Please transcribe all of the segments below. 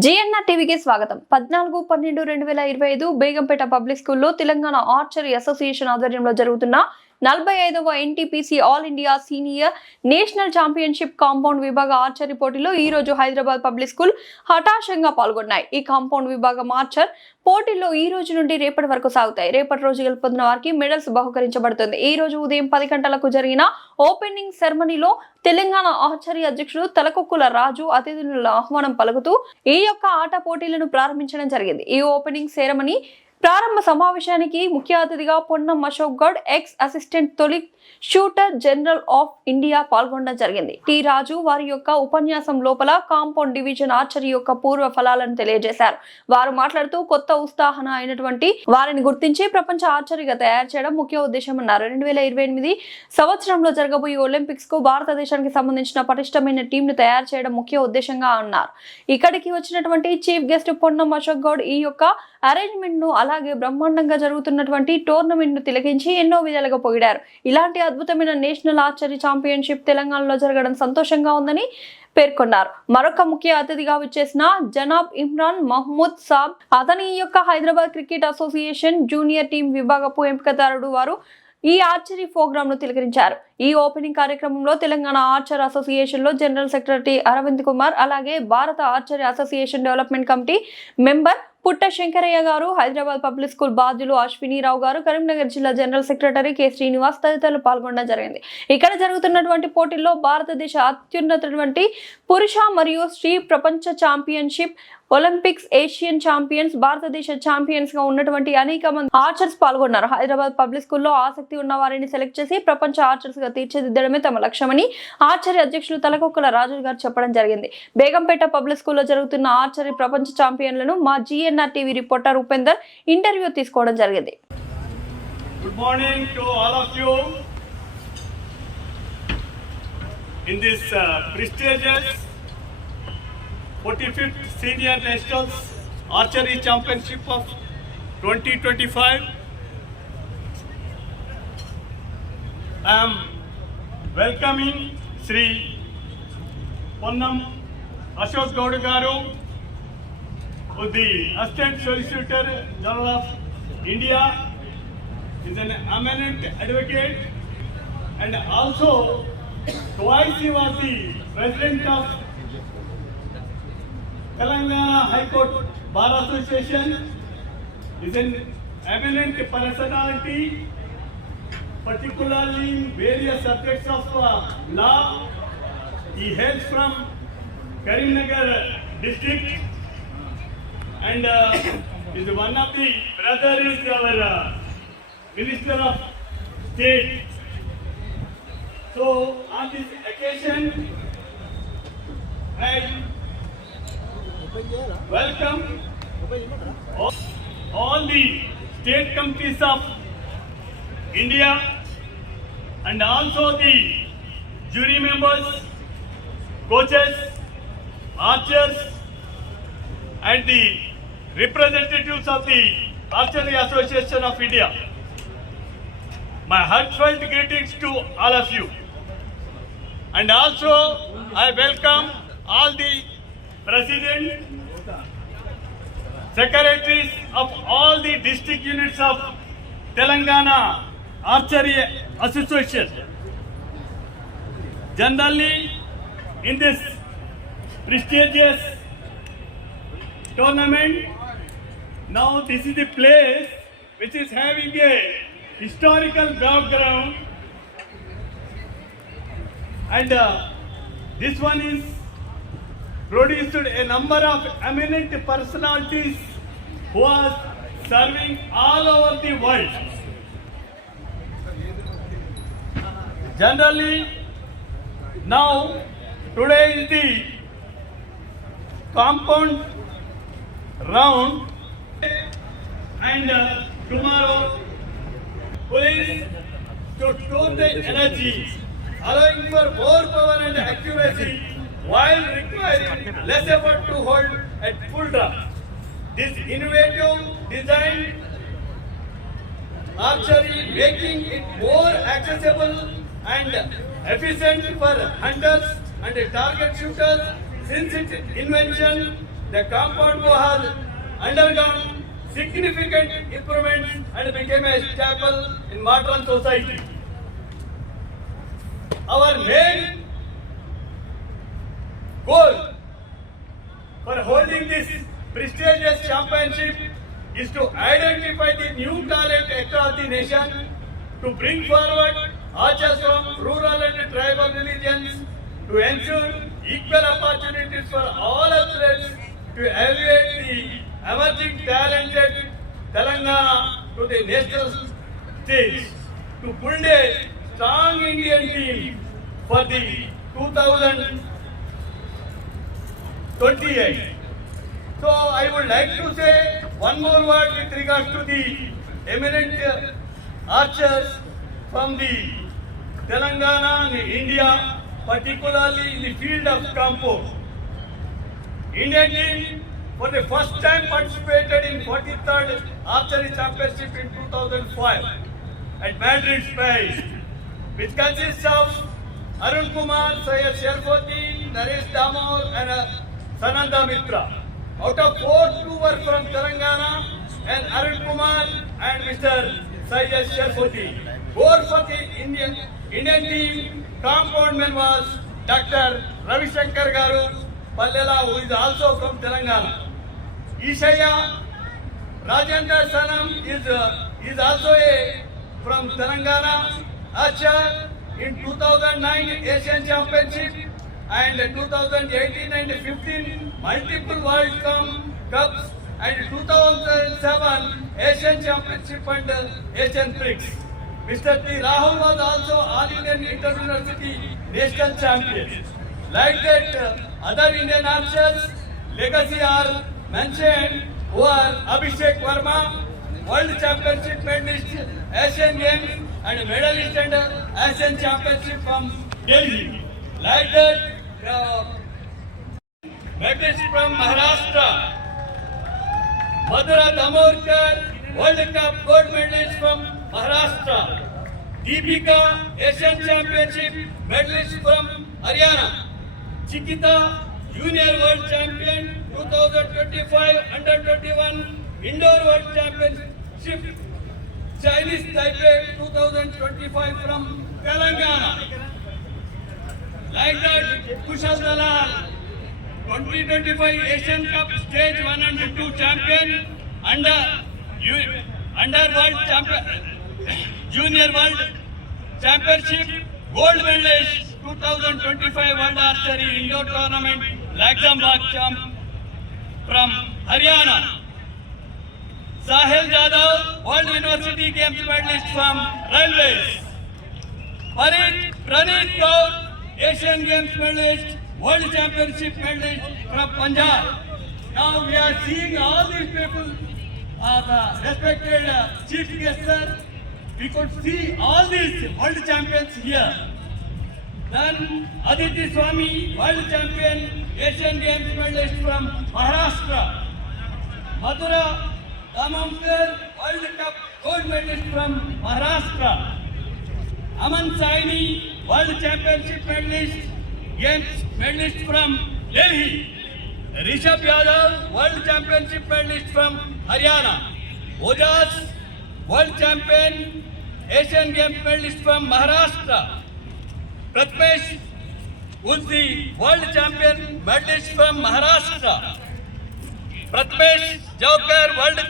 జిఎన్ఆర్ టీవీకి స్వాగతం. 14/12/2025 బేగంపేట పబ్లిక్ స్కూల్లో తెలంగాణ ఆర్చరీ అసోసియేషన్ ఆధ్వర్యంలో జరుగుతున్న 45వ NTPC all India senior national championship compound విభాగ ఆర్చరీ పోటీలో ఈ రోజు హైదరాబాద్ పబ్లిక్ స్కూల్ హఠాషంగా పాల్గొన్నాయి. ఈ కాంపౌండ్ విభాగం ఆర్చర్ పోటీల్లో ఈ రోజు నుండి రేపటి వరకు సాగుతాయి. రేపటి రోజు గెలుపొందిన వారికి మెడల్స్ బహుకరించబడుతుంది. ఈ రోజు ఉదయం 10 గంటలకు జరిగిన ఓపెనింగ్ సెరమనీలో తెలంగాణ ఆర్చరీ అధ్యక్షుడు తలకొక్కుల రాజు అతిథుల ఆహ్వానం పలుకుతూ ఈ యొక్క ఆట పోటీలను ప్రారంభించడం జరిగింది. ఈ ఓపెనింగ్ సెరమనీ ప్రారంభ సమావేశానికి ముఖ్య అతిథిగా పొన్నం అశోక్ గౌడ్, ఎక్స్ అసిస్టెంట్ తొలి షూటర్ జనరల్ ఆఫ్ ఇండియా పాల్గొనడం జరిగింది. టి రాజు వారి యొక్క ఉపన్యాసం లోపల కాంపౌండ్ డివిజన్ ఆర్చరీ యొక్క పూర్వ ఫలాలను తెలియజేశారు. వారు మాట్లాడుతూ కొత్త ఉత్సాహన అయినటువంటి వారిని గుర్తించి ప్రపంచ ఆర్చరీగా తయారు చేయడం ముఖ్య ఉద్దేశం అన్నారు. 2028 సంవత్సరంలో జరగబోయే ఒలింపిక్స్ కు భారతదేశానికి సంబంధించిన పటిష్టమైన టీం ను తయారు చేయడం ముఖ్య ఉద్దేశంగా అన్నారు. ఇక్కడికి వచ్చినటువంటి చీఫ్ గెస్ట్ పొన్నం అశోక్ గౌడ్ ఈ యొక్క అరేంజ్మెంట్ ను అలాగే బ్రహ్మాండంగా జరుగుతున్నటువంటి టోర్నమెంట్ ను తిలకించి ఎన్నో విధాలుగా పొగిడారు. ఇలాంటి అద్భుతమైన నేషనల్ ఆర్చరీ ఛాంపియన్షిప్ తెలంగాణలో జరగడం సంతోషంగా ఉందని పేర్కొన్నారు. మరొక ముఖ్య అతిథిగా విచ్చేసిన జనాబ్ ఇమ్రాన్ మహ్మూద్ సాబ్ అతని యొక్క Hyderabad cricket association junior team విభాగపు ఎంపికదారుడు వారు ఈ ఆర్చరీ ప్రోగ్రామ్ ను తిలకరించారు. ఈ ఓపెనింగ్ కార్యక్రమంలో తెలంగాణ ఆర్చర్ అసోసియేషన్ లో జనరల్ సెక్రటరీ అరవింద్ కుమార్, అలాగే భారత archery association development committee member Putta Shankaraiah గారు, హైదరాబాద్ పబ్లిక్ స్కూల్ బాధ్యులు అశ్వినీరావు గారు, కరీంనగర్ జిల్లా జనరల్ సెక్రటరీ కె శ్రీనివాస్ తదితరులు పాల్గొనడం జరిగింది. ఇక్కడ జరుగుతున్నటువంటి పోటీల్లో భారతదేశ అత్యున్నతటువంటి పురుష మరియు స్త్రీ ప్రపంచ ఛాంపియన్షిప్, ఒలింపిక్స్, ఏషియన్ ఛాంపియన్స్, భారతదేశ ఛాంపియన్స్ గా ఉన్నటువంటి అనేక మంది ఆర్చర్స్ పాల్గొన్నారు. హైదరాబాద్ పబ్లిక్ స్కూల్లో ఆసక్తి ఉన్న వారిని సెలెక్ట్ చేసి ప్రపంచ ఆర్చర్స్ గా తీర్చిదిద్దడమే తమ లక్ష్యమని ఆర్చరీ అధ్యక్షులు తలకొక్కల రాజు గారు చెప్పడం జరిగింది. బేగంపేట పబ్లిక్ స్కూల్లో జరుగుతున్న ఆర్చరీ ప్రపంచ ఛాంపియన్లను మా జిఎన్ఆర్ టీవీ రిపోర్టర్ ఉపేందర్ ఇంటర్వ్యూ తీసుకోవడం జరిగింది. Good morning to all of you in this prestigious 45th Senior National Archery Championship of 2025. I am welcoming Sri Ponnam Ashok Gaud Garu, who is the Assistant Solicitor General of India, is an eminent advocate, and also twice he was the President of Telangana High Court Bar Association, is an eminent personality, particularly in various subjects of law. He hails from Karimnagar district, and is one of the brother is our Minister of State. So on this occasion, I welcome all the state committees of India and also the jury members, coaches, archers, and the representatives of the Archery Association of India. My heartfelt greetings to all of you. And also I welcome all the president, secretaries of all the district units of Telangana Archery Association. Generally, in this prestigious tournament, now this is the place which is having a historical background, and this one is produced a number of eminent personalities who are serving all over the world. Generally, now today is the compound round, and tomorrow please to tone the energy, allowing for more power and accuracy while requiring less effort to hold at full draft. This innovative design archery making it more accessible and efficient for hunters and target shooters since its invention The compound has undergone significant improvements and became a staple in modern society. Our main goal for holding this prestigious championship is to identify the new talent across the nation, to bring forward archers from rural and tribal regions, to ensure equal opportunities for all athletes, to elevate the emerging talented Telangana to the national stage, to build a strong Indian team for the 2028. So I would like to say one more word with regards to the eminent archers from the Telangana and India, particularly in the field of compo. Indian team for the first time participated in 43rd Archery Championship in 2005 at Madrid, Spain, which consists of Arun Kumar, Syed Sherfoti, Naresh Damor and Sananda Mitra. Out of 4, 2 were from Telangana and Arun Kumar and Mr. Syed Sherfoti. 4 for the Indian team compound man was Dr. Ravi Shankar Garu Pallela, who is also from Telangana. Ishaya Rajendra Sanam is also from Telangana. Archer in 2009 Asian Championship and 2018 and 15 multiple World Cups and 2007 Asian Championship and Asian Prix. Mr. T. Rahul was also All Indian Inter-University National Champion. Like that, other Indian archers legacy are mentioned, who are Abhishek Verma, World Championship medalist, Asian Games and medalist and Asian Championship from Delhi. Like that, medalist from Maharashtra, Madhura Damorkar, World Cup gold medalist from Maharashtra. Deepika, Asian Championship medalist from Haryana. Chikita, Junior World Champion 2025 Under 21 Indoor World Championship Chinese Taipei 2025 from Telangana. Like that, Kushal Dalal, 2025 Asian Cup Stage 1 and 2 Champion, Under World Champion, Junior World Championship, Gold Medalist, 2025 World Archery Indoor Tournament, Luxembourg Champ from Haryana. Sahil Jadhav, World University Games medalist from Railways. Praneet Kaur, Asian Games medalist, World Championship medalist from Punjab. Now we are seeing all these people, the respected chief guest sir. We could see all these world champions here. Then Aditi Swami, World Champion, Asian Games medalist from Maharashtra. Madhura Damamkar, World Cup gold medalist from Maharashtra. Aman Saini, World Championship medalist, Games medalist from Delhi. Rishabh Yadav, World Championship medalist from Haryana. Ojas, World Champion, Asian Games medalist from Maharashtra. Pratmesh, who is the World Champion medalist from Maharashtra. Pratmesh Javkar, World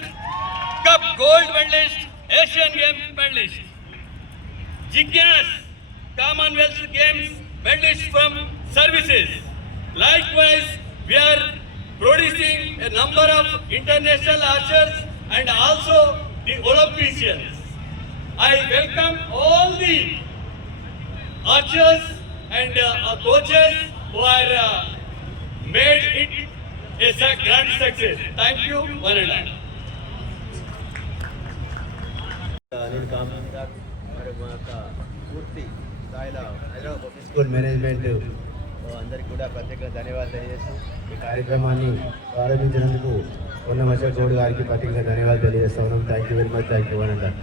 Cup gold medalist, Asian Games medalist. Jignesh, Commonwealth Games medalist from Services. Likewise, we are producing a number of international archers and also the Olympians. I welcome all the archers and coaches who are made it a grand success. Thank you, one and all. Anil కామరాజ్ మరి మా యొక్క పూర్తి స్థాయిలో Hyderabad public school management అందరికీ కూడా ప్రత్యేకంగా ధన్యవాదాలు తెలియజేస్తూ ఈ కార్యక్రమాన్ని ప్రారంభించినందుకు పొన్నం అశోక్ గౌడ్ గారికి ప్రత్యేకంగా ధన్యవాదాలు తెలియజేస్తా ఉన్నాం. Thank you very much. Thank you one and all.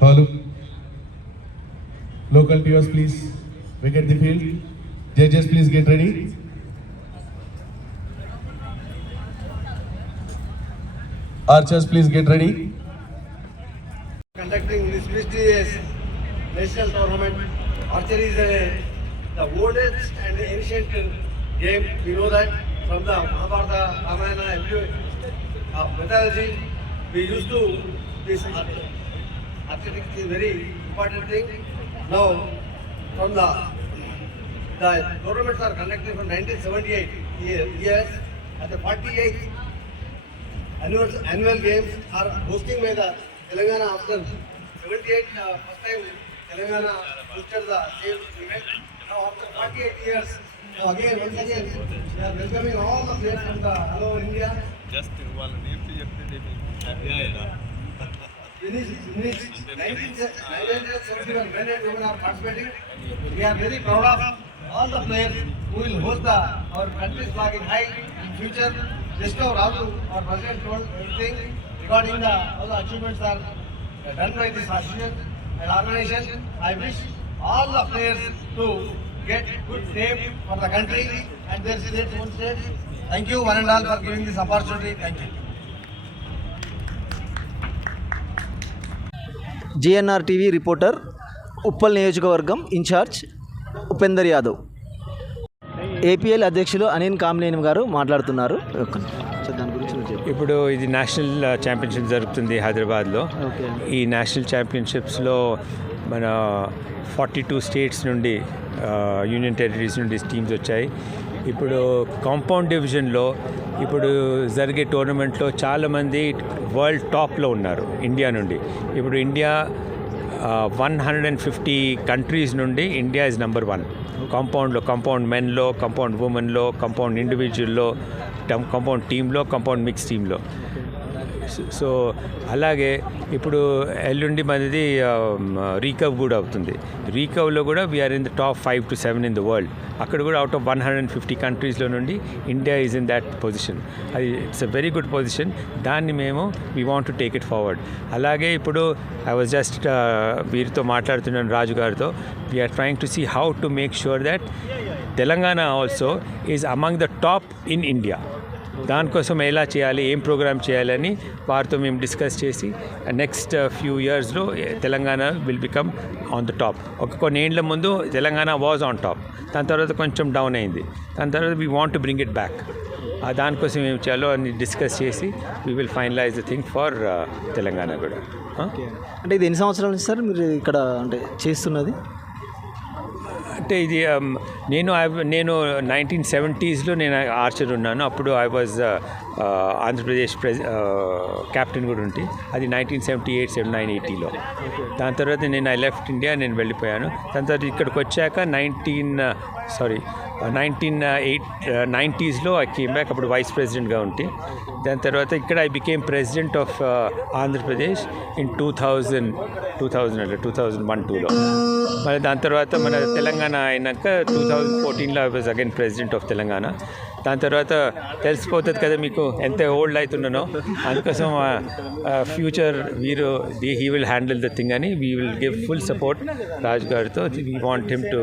Follow. Local POs, please vacate the field. Judges, please get ready. Archers, please get ready. Conducting this prestigious national tournament. Archery is the oldest and ancient game. We know that from the Mahabharata, Ramayana, mythology, we used to this athletics is a very important thing. Now, from the tournaments are conducted from 1978 years at the 48th annual games are hosting by the Telangana after 78 first time Telangana hosted the same event. Now after 48 years, now again once again we are welcoming all the players from the hello India. Just one name to In 1971 men and women are participating. We are very proud of all the players who will host our country's flag in high in future. Just now Raju, our president, told everything regarding all the achievements are done by this association and organization. I wish all the players to get good name for the country and their state, own state. Thank you one and all for giving this opportunity. Thank you. GNR TV reporter Uppal నియోజకవర్గం ఇన్ఛార్జ్ ఉపేందర్ యాదవ్. ఏపీఎల్ అధ్యక్షులు అనిల్ కామ్నేని గారు మాట్లాడుతున్నారు. దాని గురించి చెప్పు. ఇప్పుడు ఇది నేషనల్ ఛాంపియన్షిప్ జరుగుతుంది హైదరాబాద్లో. ఈ నేషనల్ ఛాంపియన్షిప్స్లో మన 42 స్టేట్స్ నుండి యూనియన్ టెరిటరీస్ నుండి టీమ్స్ వచ్చాయి. ఇప్పుడు కాంపౌండ్ డివిజన్లో ఇప్పుడు జరిగే టోర్నమెంట్లో చాలామంది వరల్డ్ టాప్లో ఉన్నారు ఇండియా నుండి. ఇప్పుడు ఇండియా 150 కంట్రీస్ నుండి ఇండియా ఇస్ నెంబర్ 1 కాంపౌండ్లో, కాంపౌండ్ మెన్లో, కాంపౌండ్ ఉమెన్లో, కాంపౌండ్ ఇండివిజువల్లో, కాంపౌండ్ టీంలో, కాంపౌండ్ మిక్స్ టీంలో. సో అలాగే ఇప్పుడు ఎల్లుండి మనది రీకవ్ కూడా అవుతుంది. రీకవ్లో కూడా we're in the top 5 to 7 in the world. అక్కడ కూడా అవుట్ ఆఫ్ 150 కంట్రీస్లో నుండి India is in that position. అది it's a very good position. దాన్ని మేము we want to take it forward. అలాగే ఇప్పుడు ఐ వాజ్ జస్ట్ వీరితో మాట్లాడుతున్నాను రాజు గారితో. We're trying to see how to make sure that Telangana also is among the top in India. దానికోసం ఎలా చేయాలి, ఏం ప్రోగ్రామ్ చేయాలని వారితో మేము డిస్కస్ చేసి నెక్స్ట్ ఫ్యూ ఇయర్స్లో Telangana will become on the top. కొన్ని ఏళ్ళ ముందు తెలంగాణ వాజ్ ఆన్ టాప్, దాని తర్వాత కొంచెం డౌన్ అయింది. దాని తర్వాత we want to bring it back. దానికోసం ఏం చేయాలో అని డిస్కస్ చేసి we will finalize the thing for Telangana కూడా. అంటే ఇది ఎన్ని సంవత్సరాల నుంచి సార్ మీరు ఇక్కడ అంటే చేస్తున్నది? అంటే ఇది నేను 1970s నేను ఆర్చర్ ఉన్నాను. అప్పుడు ఐ వాజ్ ఆంధ్రప్రదేశ్ క్యాప్టెన్ కూడా ఉంటే అది 1978, 79, 80లో. దాని తర్వాత నేను ఐ లెఫ్ట్ ఇండియా, నేను వెళ్ళిపోయాను. దాని తర్వాత ఇక్కడికి వచ్చాక 1990sలో ఐ కేమ్ బ్యాక్. అప్పుడు వైస్ ప్రెసిడెంట్గా ఉంటే దాని తర్వాత ఇక్కడ I became president of Andhra Pradesh in 2001-2లో. మరి దాని తర్వాత మన తెలంగాణ అయినాక 2014లో I was again president of Telangana. దాని తర్వాత తెలిసిపోతుంది కదా మీకు ఎంత ఓల్డ్ అవుతున్నానో. అందుకోసం future he will handle the thing అని we will give full support Raj గారితో. We want him to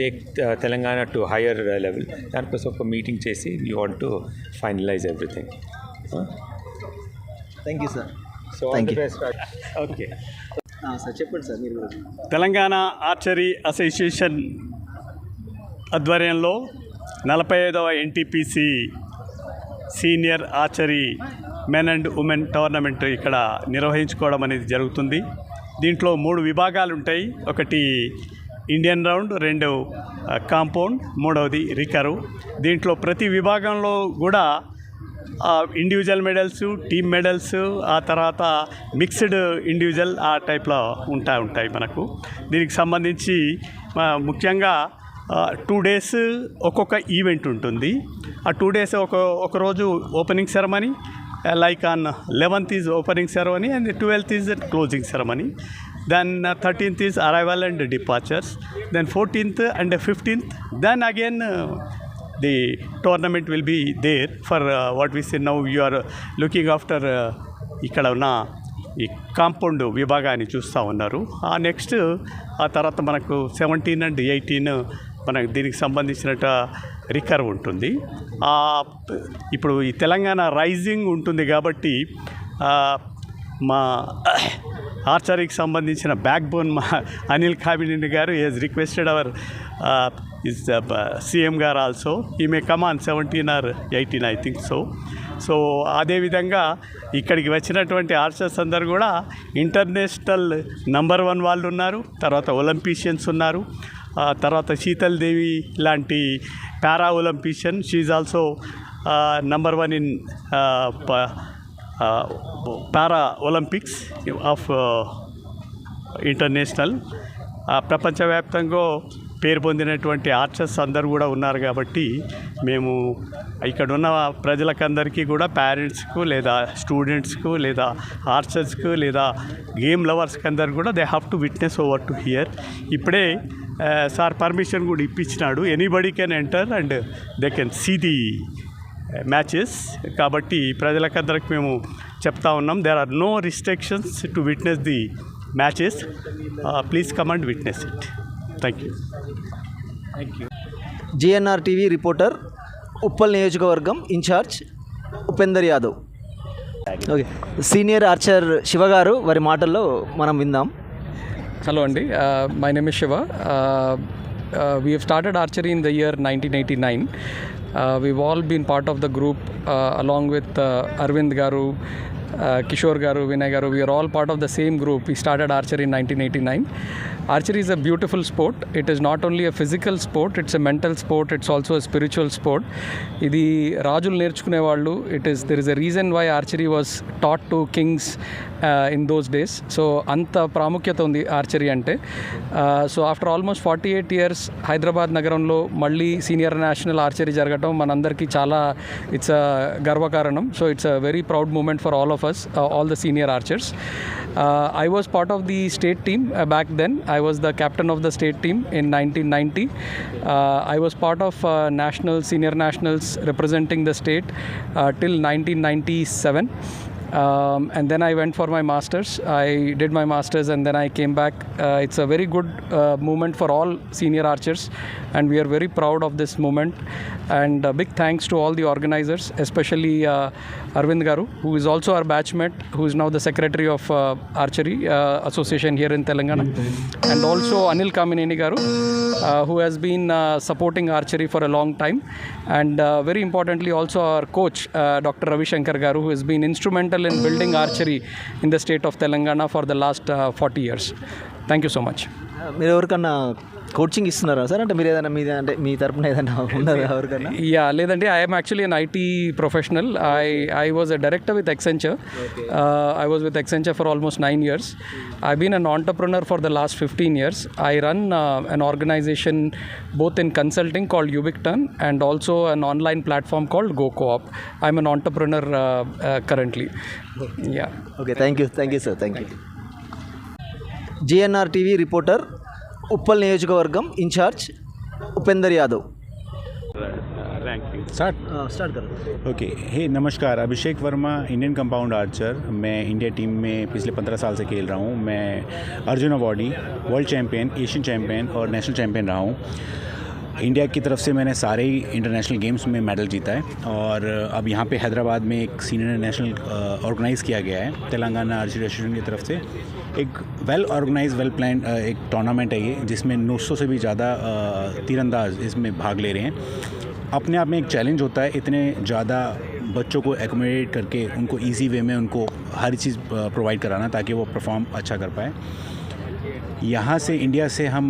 take Telangana to higher level. దానికోసం ఒక మీటింగ్ చేసి we want to finalise everything. Thank you sir. So all the best. Okay sir చెప్పండి sir మీరు. Telangana archery association ఆధ్వర్యంలో 45వ NTPC senior archery men and women tournament ఇక్కడ నిర్వహించుకోవడం అనేది జరుగుతుంది. దీంట్లో 3 విభాగాలు ఉంటాయి. ఒకటి ఇండియన్ రౌండ్, 2 కాంపౌండ్, 3వది రికరు. దీంట్లో ప్రతి విభాగంలో కూడా ఇండివిజువల్ మెడల్స్, టీమ్ మెడల్స్, ఆ తర్వాత మిక్స్డ్ ఇండివిజువల్ ఆ టైప్లో ఉంటాయి మనకు. దీనికి సంబంధించి ముఖ్యంగా 2 days ఒక్కొక్క ఈవెంట్ ఉంటుంది. ఆ 2 days ఒక రోజు opening ceremony, like on 11th is opening ceremony and the 12th is the closing ceremony. Then 13th is arrival and departures. Then 14th and 15th. Then again the tournament will be there for what we say now you are looking after ఇక్కడ ఉన్న ఈ కాంపౌండ్ విభాగాన్ని చూస్తూ ఉన్నారు. నెక్స్ట్ ఆ తర్వాత మనకు 17 and 18 మనకు దీనికి సంబంధించినట్టు రికర్వ్ ఉంటుంది. ఇప్పుడు ఈ తెలంగాణ రైజింగ్ ఉంటుంది కాబట్టి మా ఆర్చరీకి సంబంధించిన బ్యాక్ బోన్ మా Anil Kamineni garu he's requested our is CM garu also ఈ may come on 17 or 18 I think so అదేవిధంగా ఇక్కడికి వచ్చినటువంటి ఆర్చర్స్ అందరు కూడా ఇంటర్నేషనల్ నంబర్ 1 వాళ్ళు ఉన్నారు, తర్వాత ఒలింపిషియన్స్ ఉన్నారు, తర్వాత శీతల్ దేవి లాంటి para Olympian she also number 1 in para Olympics of international. ప్రపంచవ్యాప్తంగా పేరు పొందినటువంటి ఆర్చర్స్ అందరు కూడా ఉన్నారు కాబట్టి మేము ఇక్కడ ఉన్న ప్రజలకందరికీ కూడా పేరెంట్స్కు లేదా స్టూడెంట్స్కు లేదా ఆర్చర్స్కు లేదా గేమ్ లవర్స్కి అందరు కూడా they have to witness over to here. ఇప్పుడే సార్ పర్మిషన్ కూడా ఇప్పించినాడు, anybody can enter and they can see the matches. కాబట్టి ప్రజలకందరికి మేము చెప్తా ఉన్నాం, there are no restrictions to witness the matches. Please come and witness it. Thank you. GNR TV reporter Uppal నియోజకవర్గం ఇన్ఛార్జ్ Upendar Yadav. Okay, senior archer Shiva గారు వారి మాటల్లో మనం విందాం. Hello Andy, my name is Shiva. We have started archery in the year 1989. We've all been part of the group along with Arvind Garu, Kishore Garu, Vinay Garu. We are all part of the same group. We started archery in 1989. Archery is a beautiful sport. It is not only a physical sport, it's a mental sport, it's also a spiritual sport. Idi Rajul nerchukune vallu, there is a reason why archery was taught to kings in those days. So anta pramukyata undi archery ante. So after almost 48 years Hyderabad nagaramlo malli senior national archery jaragadam manandarki chala it's a garva karanam. So it's a very proud moment for all of us, all the senior archers. I was part of the state team back then. I was the captain of the state team in 1990. I was part of senior nationals representing the state till 1997. And then I went for my masters. I did my masters and then I came back. It's a very good moment for all senior archers and we are very proud of this moment. And big thanks to all the organizers, especially Arvind Garu, who is also our batchmate, who is now the secretary of Archery Association here in Telangana, and also Anil Kamineni Garu, who has been supporting archery for a long time, and very importantly also our coach Dr. Ravi Shankar Garu, who has been instrumental in building archery in the state of Telangana for the last 40 years. Thank you so much. మీరు ఎవరికన్నా కోచింగ్ ఇస్తున్నారా సార్? అంటే మీరు ఏదైనా మీ తరపున ఏదైనా ఉన్నారా ఎవరికన్నా? యా లేదండి, I'm actually an IT professional. I was a director with Accenture. I was with Accenture for almost 9 years. I've been an entrepreneur for the last 15 years. I run an organization both in consulting called Ubicton and also an online platform called GoCoop. I'm an entrepreneur currently. Yeah. Okay, thank you sir, thank you. GNR TV reporter Uppal నియోజకవర్గం ఇన్ఛార్జ్ ఉపేందర్ యాదవ్. स्टार्ट करो. ओके, हे नमस्कार, अभिषेक Verma, Indian compound Archer. मैं India team में पिछले 15 साल से खेल रहा हूँ. मैं Arjun awardee, world champion, Asian champion और नेशनल चैम्पियन रहा हूँ. इंडिया की तरफ से मैंने सारे ही इंटरनेशनल गेम्स में मेडल जीता है और अब यहाँ पे हैदराबाद में एक सीनियर नेशनल ऑर्गेनाइज़ किया गया है तेलंगाना आर्चरी एसोसिएशन की तरफ से. एक वेल ऑर्गेनाइज वेल प्लान एक टूर्नामेंट है ये, जिसमें 900 से भी ज़्यादा तीरंदाज इसमें भाग ले रहे हैं. अपने आप में एक चैलेंज होता है इतने ज़्यादा बच्चों को एकोमोडेट करके उनको इजी वे में उनको हर चीज़ प्रोवाइड कराना ताकि वो परफॉर्म अच्छा कर पाए. यहाँ से इंडिया से हम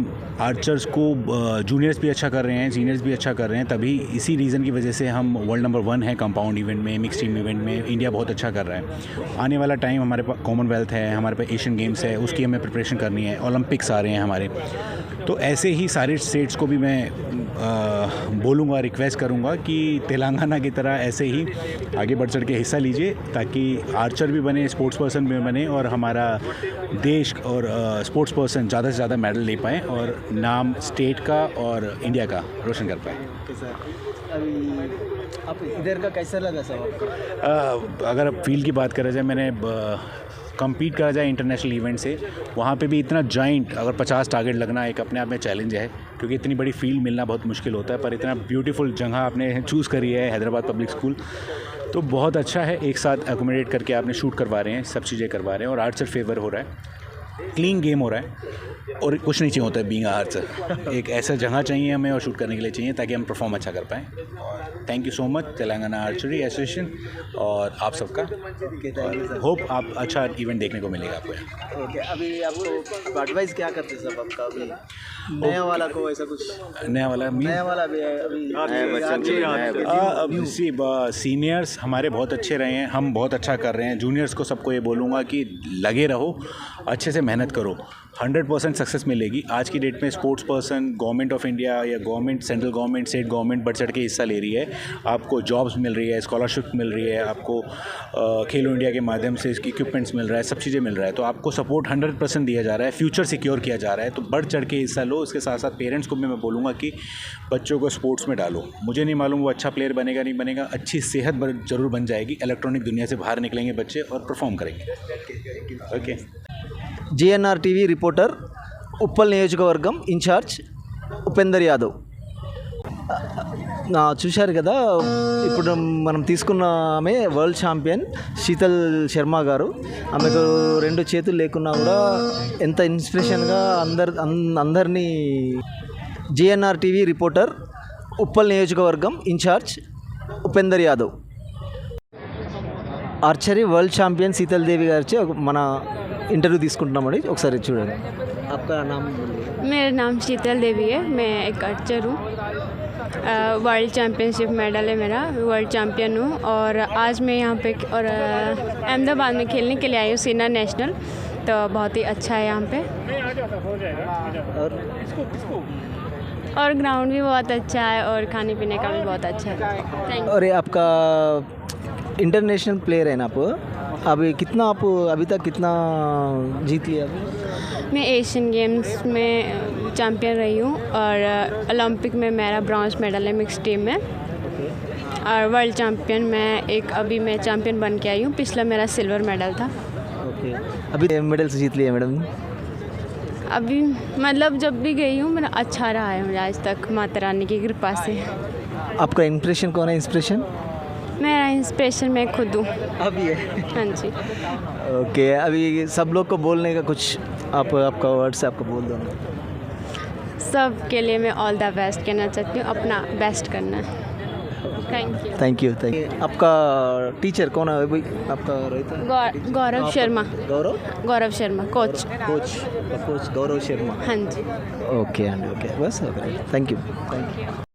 आर्चर्स को जूनियर्स भी अच्छा कर रहे हैं, सीनियर्स भी अच्छा कर रहे हैं. तभी इसी रीज़न की वजह से हम वर्ल्ड नंबर 1 है कंपाउंड इवेंट में, मिक्स टीम इवेंट में. इंडिया बहुत अच्छा कर रहा है. आने वाला टाइम हमारे पास कॉमनवेल्थ है, हमारे पास एशियन गेम्स है, उसकी हमें प्रिपरेशन करनी है. ओलंपिक्स आ रहे हैं हमारे. तो ऐसे ही सारे स्टेट्स को भी मैं बोलूँगा, रिक्वेस्ट करूँगा कि तेलंगाना की तरह ऐसे ही आगे बढ़ चढ़ के हिस्सा लीजिए ताकि आर्चर भी बने, स्पोर्ट्स पर्सन भी बने और हमारा देश और स्पोर्ट्स पर्सन ज़्यादा से ज़्यादा मेडल ले पाएँ और नाम स्टेट का और इंडिया का रोशन कर पाएँ. अभी आप इधर का कैसा लगा सब आपको? अगर फील्ड की बात करा जाए, मैंने compete करा जाए इंटरनेशनल इवेंट से, वहाँ पे भी इतना जॉइंट, अगर 50 टारगेट लगना एक अपने आप में चैलेंज है, क्योंकि इतनी बड़ी फील्ड मिलना बहुत मुश्किल होता है। पर इतना ब्यूटीफुल जगह आपने चूज़ करी है, हैदराबाद पब्लिक स्कूल, तो बहुत अच्छा है। एक साथ एकोमोडेट करके आपने शूट करवा रहे हैं, सब चीज़ें करवा रहे हैं, और आर्चर फेवर हो रहा है, क्लीन गेम हो रहा है, और कुछ नहीं चाहिए होता है बीइंग आर्चर। एक ऐसा जगह चाहिए हमें और शूट करने के लिए चाहिए ताकि हम परफॉर्म अच्छा कर पाएँ। और thank you so much Telangana archery association और आप सबका। होप आप अच्छा इवेंट देखने को मिलेगा आपको यहाँ। ओके, अभी आपको एडवाइस क्या करते हैं सब आपका? अभी नया वाला को ऐसा कुछ नया वाला भी है अभी सीनियर्स हमारे बहुत अच्छे रहे हैं, हम बहुत अच्छा कर रहे हैं। जूनियर्स को सबको ये बोलूँगा कि लगे रहो, अच्छे से मेहनत करो, 100% सक्सेस मिलेगी। आज की डेट में sports person government of India या government, central government, state government बढ़ चढ़ के हिस्सा ले रही है। आपको जॉब्स मिल रही है, स्कॉलरशिप मिल रही है, आपको खेलो इंडिया के माध्यम से इसकी इक्विपमेंट्स मिल रहा है, सब चीज़ें मिल रहा है। तो आपको सपोर्ट 100% दिया जा रहा है, फ्यूचर सिक्योर किया जा रहा है। तो बढ़ चढ़ के हिस्सा लो। इसके साथ साथ पेरेंट्स को भी मैं बोलूँगा कि बच्चों को स्पोर्ट्स में डालो। मुझे नहीं मालूम वो अच्छा प्लेयर बनेगा नहीं बनेगा, अच्छी सेहत ज़रूर बन जाएगी। इलेक्ट्रॉनिक दुनिया से बाहर निकलेंगे बच्चे और परफॉर्म करेंगे। Okay. GNR TV reporter Uppal నియోజకవర్గం ఇన్ఛార్జ్ ఉపేందర్ యాదవ్. చూశారు కదా, ఇప్పుడు మనం తీసుకున్న ఆమె వరల్డ్ ఛాంపియన్ శీతల్ శర్మ గారు. ఆమెకు 2 చేతులు లేకున్నా కూడా ఎంత ఇన్స్పిరేషన్గా అందరినీ. GNR TV రిపోర్టర్ ఉప్పల్ నియోజకవర్గం ఇన్ఛార్జ్ Upendar Yadav. Archery world champion Sheetal Devi గారి మన इंटरव्यू తీసుకుంటున్నామండి. ఒకసారి చూడండి. आपका नाम? मेरा नाम शीतल देवी है, मैं एक आर्चर हूँ। वर्ल्ड चैम्पियनशिप मेडल है मेरा, वर्ल्ड चैम्पियन हूँ। और आज मैं यहाँ पे और अहमदाबाद में खेलने के लिए आई हूँ, सीनियर नेशनल। तो बहुत ही अच्छा है यहाँ पे, और ग्राउंड भी बहुत अच्छा है, और खाने पीने का भी बहुत अच्छा है। Thank you. और आपका इंटरनेशनल प्लेयर है ना आप? अभी कितना आप अभी तक कितना जीत लिया? मैं एशियन गेम्स में चैम्पियन रही हूँ, और ओलंपिक में मेरा ब्रॉन्ज मेडल है मिक्स टीम में। और वर्ल्ड चैम्पियन मैं अभी मैं चैम्पियन बन के आई हूँ। पिछला मेरा सिल्वर मेडल था। ओके, अभी मेडल्स जीत लिए मैडम? अभी मतलब जब भी गई हूँ मेरा अच्छा रहा है मुझे आज तक, माता रानी की कृपा से। आपका इंप्रेशन कौन है? इंस्पिरेशन? मेरा इंस्पिरेशन मैं खुद हूँ अभी है। हाँ जी। ओके, अभी सब लोग को बोलने का कुछ आपका वर्ड से आपको बोल दो। सब के लिए मैं ऑल द बेस्ट कहना चाहती हूँ, अपना बेस्ट करना है। Thank you. आपका टीचर कौन है? भाई आपका गौरव शर्मा। गौरव शर्मा कोच गौरव शर्मा। हाँ जी। ओके बस, थैंक यू।